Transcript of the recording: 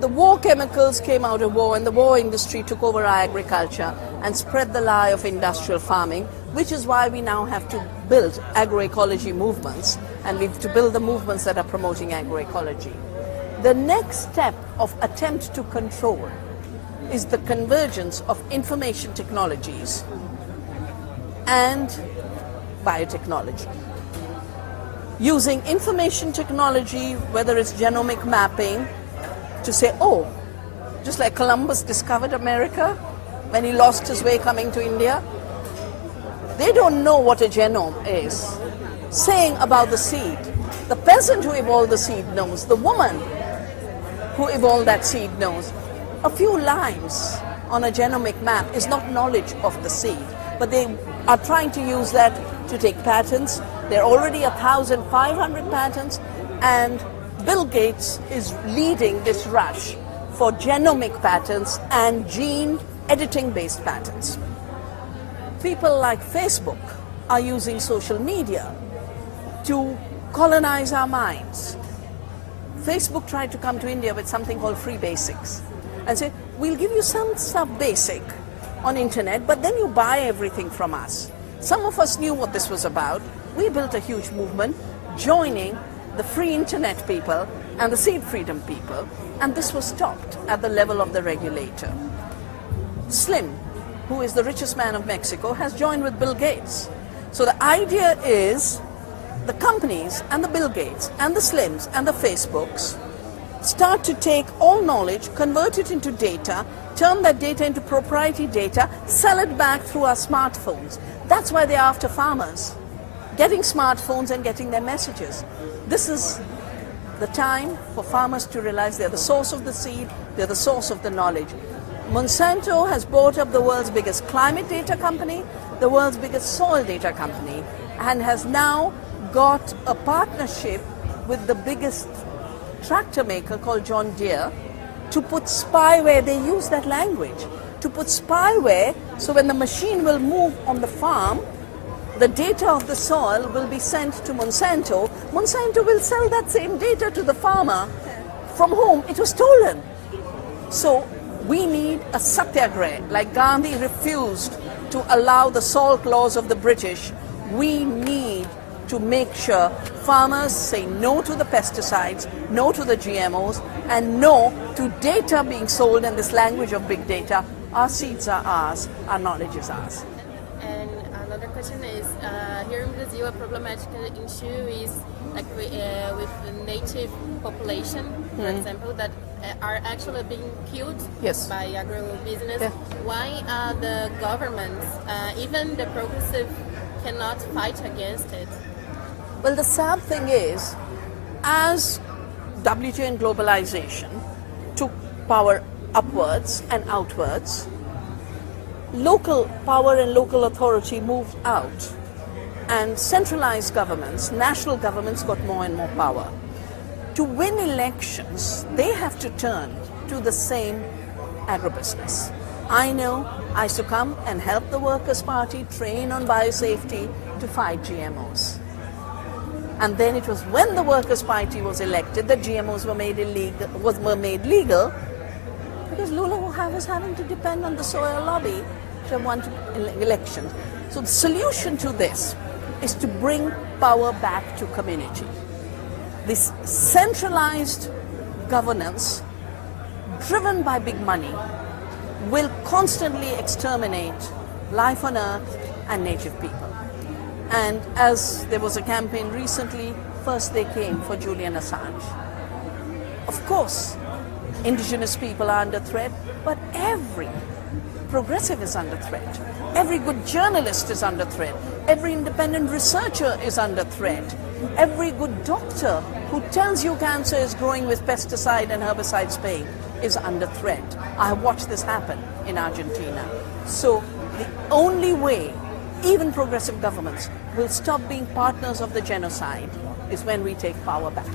the war chemicals came out of war, and the war industry took over our agriculture and spread the lie of industrial farming, which is why we now have to build agroecology movements, and we have to build the movements that are promoting agroecology. The next step of attempt to control is the convergence of information technologies and biotechnology. Using information technology, whether it's genomic mapping, to say, oh, just like Columbus discovered America when he lost his way coming to India, they don't know what a genome is. Saying about the seed, the peasant who evolved the seed knows, the woman who evolved that seed knows. A few lines on a genomic map is not knowledge of the seed, but they are trying to use that to take patents. There are already 1,500 patents, and Bill Gates is leading this rush for genomic patents and gene editing based patents. People like Facebook are using social media to colonize our minds. Facebook tried to come to India with something called free basics and say, we'll give you some stuff basic on internet, but then you buy everything from us. Some of us knew what this was about. We built a huge movement joining the free internet people and the seed freedom people, and this was stopped at the level of the regulator. Slim, who is the richest man of Mexico, has joined with Bill Gates. So the idea is the companies and the Bill Gates and the Slims and the Facebooks start to take all knowledge, convert it into data, turn that data into proprietary data, sell it back through our smartphones. That's why they're after farmers, getting smartphones and getting their messages. This is the time for farmers to realize they're the source of the seed, they're the source of the knowledge. Monsanto has bought up the world's biggest climate data company, the world's biggest soil data company, and has now got a partnership with the biggest tractor maker called John Deere to put spyware. They use that language, to put spyware, so when the machine will move on the farm, the data of the soil will be sent to Monsanto. Monsanto will sell that same data to the farmer from whom it was stolen. So we need a satyagraha, like Gandhi refused to allow the salt laws of the British. We need to make sure farmers say no to the pesticides, no to the GMOs, and no to data being sold in this language of big data. Our seeds are ours, our knowledge is ours. And another question is, here in Brazil, a problematic issue is like with the native population, for example, that are actually being killed by agribusiness. Yeah. Why the governments, even the progressive, cannot fight against it? Well, the sad thing is, as WTO and globalization took power upwards and outwards, local power and local authority moved out, and centralized governments, national governments, got more and more power. To win elections, they have to turn to the same agribusiness. I know I used to come and help the Workers' Party train on biosafety to fight GMOs. And then it was when the Workers' Party was elected that GMOs were made legal, because Lula was having to depend on the soil lobby to have won elections. So the solution to this is to bring power back to community. This centralized governance, driven by big money, will constantly exterminate life on earth and native people. And as there was a campaign recently, first they came for Julian Assange. Of course, indigenous people are under threat, but every progressive is under threat. Every good journalist is under threat. Every independent researcher is under threat. Every good doctor who tells you cancer is growing with pesticide and herbicide spraying is under threat. I have watched this happen in Argentina. So the only way even progressive governments will stop being partners of the genocide is when we take power back.